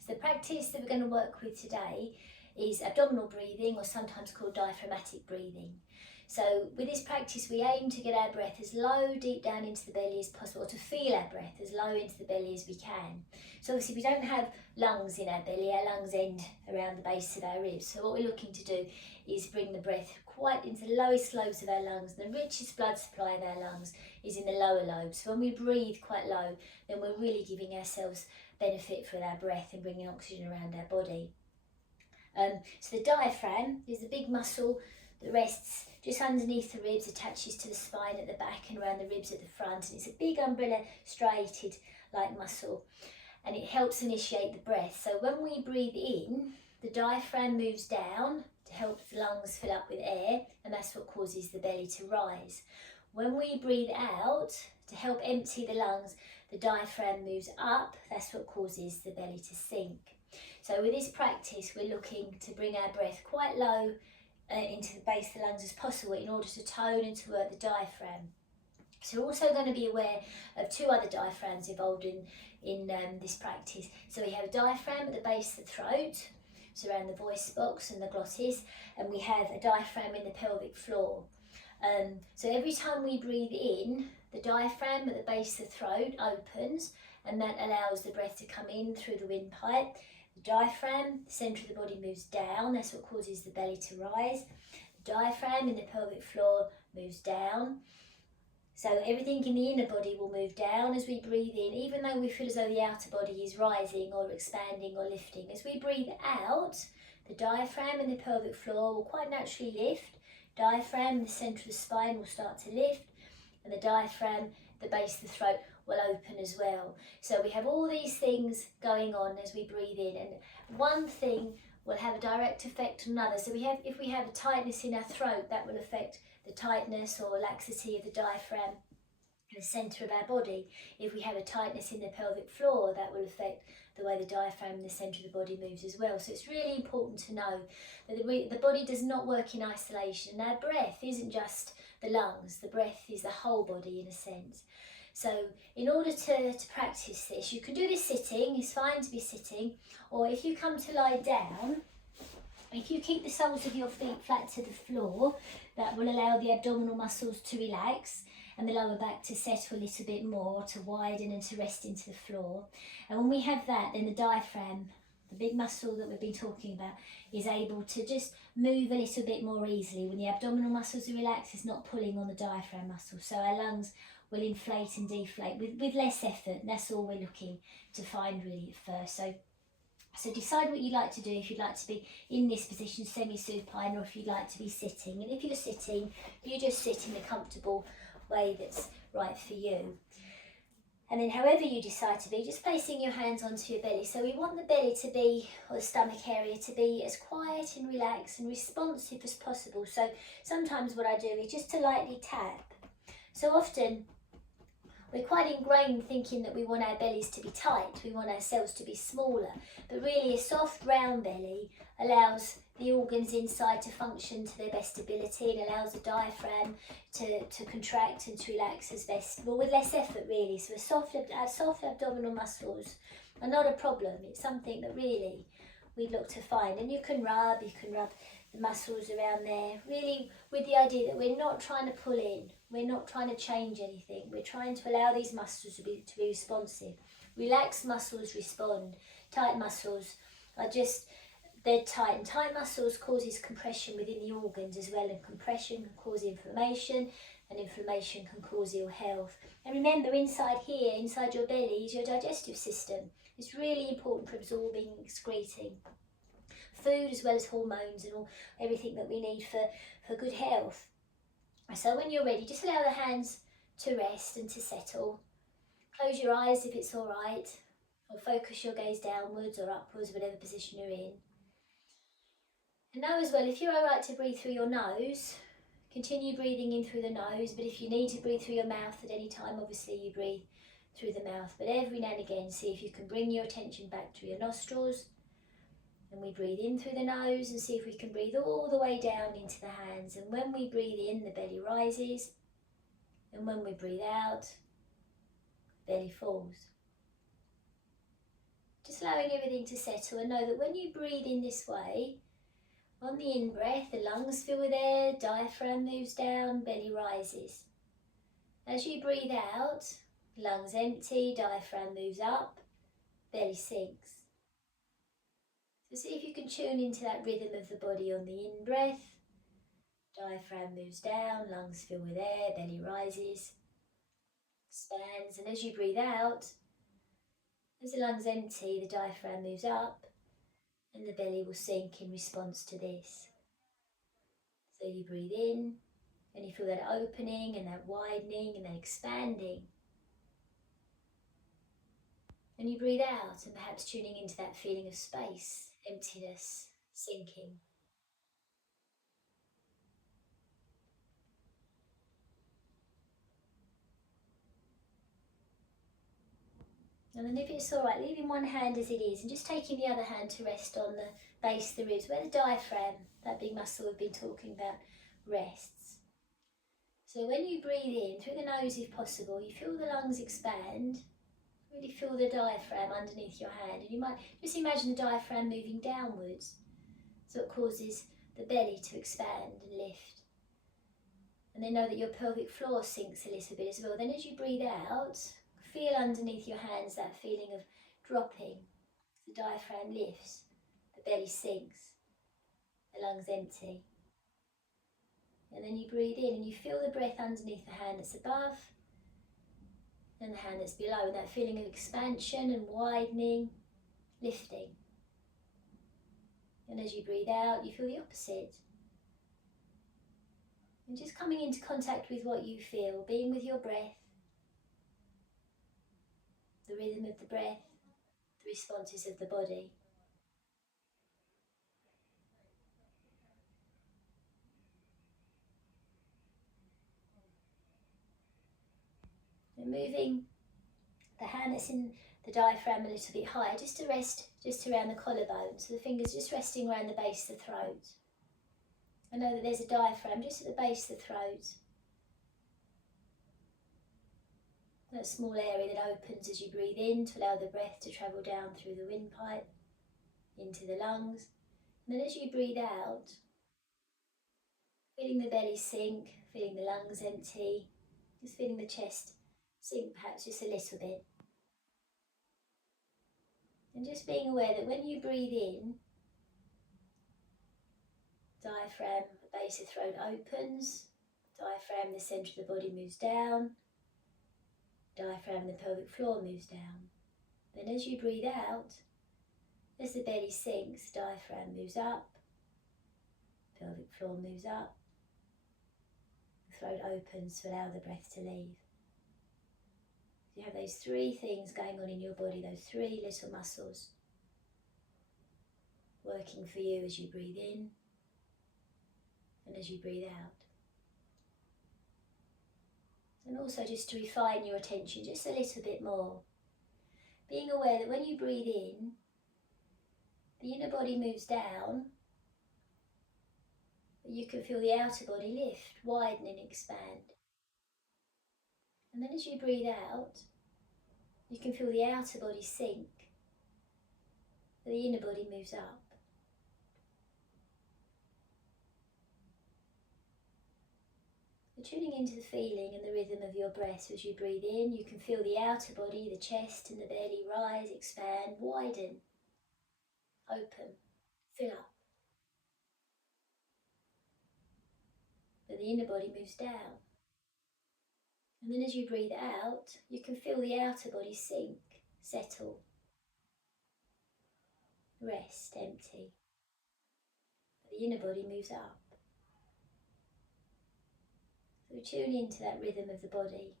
So the practice that we're going to work with today is abdominal breathing, or sometimes called diaphragmatic breathing. So with this practice we aim to get our breath as low deep down into the belly as possible, or to feel our breath as low into the belly as we can. So obviously we don't have lungs in our belly, our lungs end around the base of our ribs. So what we're looking to do is bring the breath quite into the lowest lobes of our lungs. The richest blood supply of our lungs is in the lower lobes. So when we breathe quite low, then we're really giving ourselves benefit for our breath and bringing oxygen around our body. So the diaphragm is the big muscle that rests just underneath the ribs, attaches to the spine at the back and around the ribs at the front, and it's a big umbrella striated like muscle, and it helps initiate the breath. So when we breathe in, the diaphragm moves down to help the lungs fill up with air, and that's what causes the belly to rise. When we breathe out to help empty the lungs, the diaphragm moves up, that's what causes the belly to sink. So with this practice we're looking to bring our breath quite low into the base of the lungs as possible in order to tone and to work the diaphragm. So we're also going to be aware of two other diaphragms involved in this practice. So we have a diaphragm at the base of the throat, so around the voice box and the glottis, and we have a diaphragm in the pelvic floor. So every time we breathe in, the diaphragm at the base of the throat opens, and that allows the breath to come in through the windpipe. The diaphragm, the centre of the body, moves down, that's what causes the belly to rise. The diaphragm in the pelvic floor moves down. So everything in the inner body will move down as we breathe in, even though we feel as though the outer body is rising or expanding or lifting. As we breathe out, the diaphragm in the pelvic floor will quite naturally lift. Diaphragm in the centre of the spine will start to lift, and the diaphragm, the base of the throat, will open as well. So we have all these things going on as we breathe in, and one thing will have a direct effect on another. So if we have a tightness in our throat, that will affect the tightness or laxity of the diaphragm in the centre of our body. If we have a tightness in the pelvic floor, that will affect the way the diaphragm in the centre of the body moves as well. So it's really important to know that the body does not work in isolation. Our breath isn't just the lungs, the breath is the whole body in a sense. So in order to practice this, you can do this sitting, it's fine to be sitting, or if you come to lie down, if you keep the soles of your feet flat to the floor, that will allow the abdominal muscles to relax and the lower back to settle a little bit more, to widen and to rest into the floor. And when we have that, then the diaphragm, the big muscle that we've been talking about, is able to just move a little bit more easily. When the abdominal muscles are relaxed, it's not pulling on the diaphragm muscle. So our lungs will inflate and deflate with less effort, and that's all we're looking to find really at first. So decide what you'd like to do, if you'd like to be in this position, semi-supine, or if you'd like to be sitting. And if you're sitting, you just sit in a comfortable way that's right for you. And then however you decide to be, just placing your hands onto your belly. So we want the belly to be, or the stomach area, to be as quiet and relaxed and responsive as possible. So sometimes what I do is just to lightly tap. So often we're quite ingrained thinking that we want our bellies to be tight, we want ourselves to be smaller, but really a soft round belly allows the organs inside to function to their best ability. It allows the diaphragm to contract and to relax as best, but with less effort really. So our soft abdominal muscles are not a problem, it's something that really we'd look to find. And you can rub the muscles around there, really with the idea that we're not trying to pull in, we're not trying to change anything, we're trying to allow these muscles to be responsive. Relaxed muscles respond, tight muscles are just, they're tight, and tight muscles causes compression within the organs as well, and compression can cause inflammation, and inflammation can cause ill health. And remember, inside here, inside your belly, is your digestive system. It's really important for absorbing and excreting food as well as hormones and everything that we need for good health. So when you're ready, just allow the hands to rest and to settle. Close your eyes if it's all right, or focus your gaze downwards or upwards, whatever position you're in. And know as well, if you're all right to breathe through your nose, continue breathing in through the nose, but if you need to breathe through your mouth at any time, obviously you breathe through the mouth. But every now and again, see if you can bring your attention back to your nostrils. And we breathe in through the nose and see if we can breathe all the way down into the hands. And when we breathe in, the belly rises. And when we breathe out, the belly falls. Just allowing everything to settle, and know that when you breathe in this way, on the in-breath, the lungs fill with air, diaphragm moves down, belly rises. As you breathe out, lungs empty, diaphragm moves up, belly sinks. So see if you can tune into that rhythm of the body on the in-breath. Diaphragm moves down, lungs fill with air, belly rises, expands, and as you breathe out, as the lungs empty, the diaphragm moves up and the belly will sink in response to this. So you breathe in and you feel that opening and that widening and that expanding. And you breathe out and perhaps tuning into that feeling of space, emptiness, sinking. And then if it's all right, leaving one hand as it is and just taking the other hand to rest on the base of the ribs, where the diaphragm, that big muscle we've been talking about, rests. So when you breathe in, through the nose if possible, you feel the lungs expand, really feel the diaphragm underneath your hand, and you might just imagine the diaphragm moving downwards, so it causes the belly to expand and lift. And then know that your pelvic floor sinks a little bit as well. Then as you breathe out, feel underneath your hands that feeling of dropping. The diaphragm lifts, the belly sinks, the lungs empty. And then you breathe in and you feel the breath underneath the hand that's above and the hand that's below, and that feeling of expansion and widening, lifting. And as you breathe out, you feel the opposite. And just coming into contact with what you feel, being with your breath, the rhythm of the breath, the responses of the body. And moving the hand that's in the diaphragm a little bit higher, just to rest just around the collarbone, so the fingers just resting around the base of the throat. I know that there's a diaphragm just at the base of the throat. That small area that opens as you breathe in to allow the breath to travel down through the windpipe into the lungs. And then as you breathe out, feeling the belly sink, feeling the lungs empty, just feeling the chest sink perhaps just a little bit. And just being aware that when you breathe in, diaphragm, the base of the throat opens, diaphragm, the centre of the body moves down, diaphragm, the pelvic floor moves down. Then as you breathe out, as the belly sinks, diaphragm moves up, pelvic floor moves up, the throat opens to allow the breath to leave. You have those three things going on in your body, those three little muscles working for you as you breathe in and as you breathe out. And also just to refine your attention just a little bit more, being aware that when you breathe in, the inner body moves down, but you can feel the outer body lift, widen and expand. And then as you breathe out, you can feel the outer body sink, but the inner body moves up. Tuning into the feeling and the rhythm of your breath as you breathe in, you can feel the outer body, the chest and the belly rise, expand, widen, open, fill up. But the inner body moves down. And then as you breathe out, you can feel the outer body sink, settle, rest, empty. But the inner body moves up. So tune into that rhythm of the body.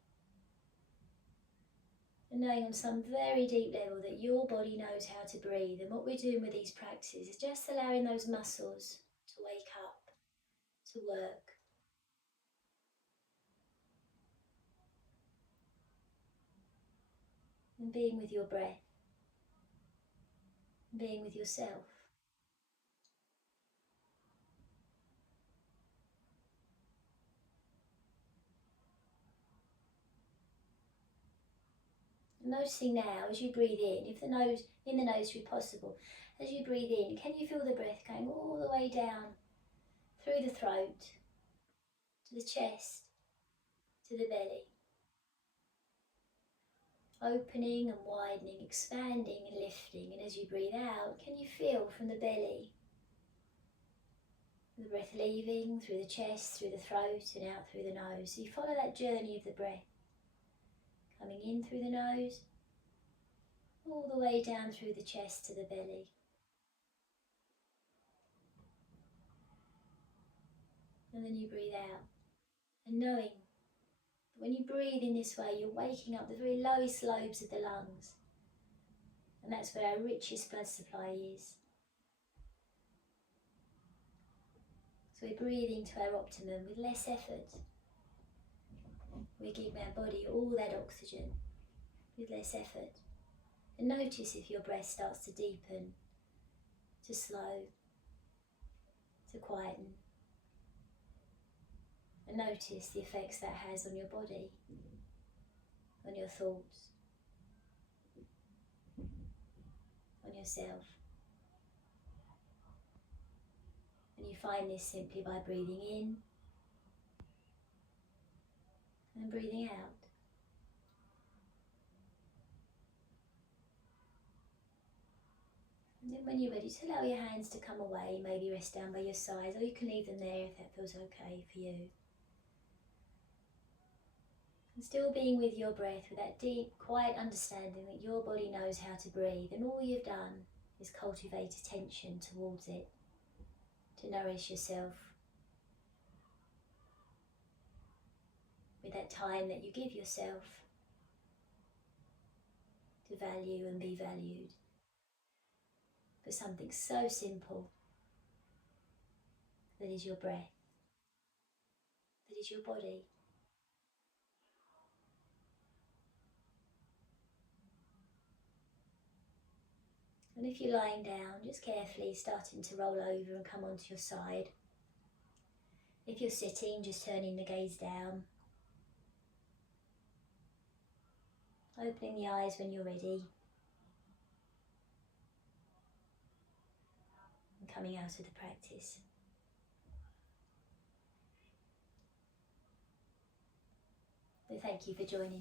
And knowing on some very deep level that your body knows how to breathe, and what we're doing with these practices is just allowing those muscles to wake up, to work. And being with your breath, and being with yourself. Noticing now as you breathe in, if the nose, in the nose if possible, as you breathe in, can you feel the breath going all the way down through the throat, to the chest, to the belly? Opening and widening, expanding and lifting. And as you breathe out, can you feel from the belly the breath leaving through the chest, through the throat and out through the nose? So you follow that journey of the breath, coming in through the nose, all the way down through the chest to the belly. And then you breathe out, and knowing that when you breathe in this way, you're waking up the very lowest lobes of the lungs. And that's where our richest blood supply is. So we're breathing to our optimum with less effort. We're giving our body all that oxygen with less effort. And notice if your breath starts to deepen, to slow, to quieten. And notice the effects that has on your body, on your thoughts, on yourself. And you find this simply by breathing in and breathing out. And then when you're ready, just allow your hands to come away, maybe rest down by your sides, or you can leave them there if that feels okay for you. And still being with your breath, with that deep, quiet understanding that your body knows how to breathe, and all you've done is cultivate attention towards it, to nourish yourself with that time that you give yourself to value and be valued for something so simple that is your breath, that is your body. And if you're lying down, just carefully starting to roll over and come onto your side. If you're sitting, just turning the gaze down. Opening the eyes when you're ready. And coming out of the practice. So thank you for joining.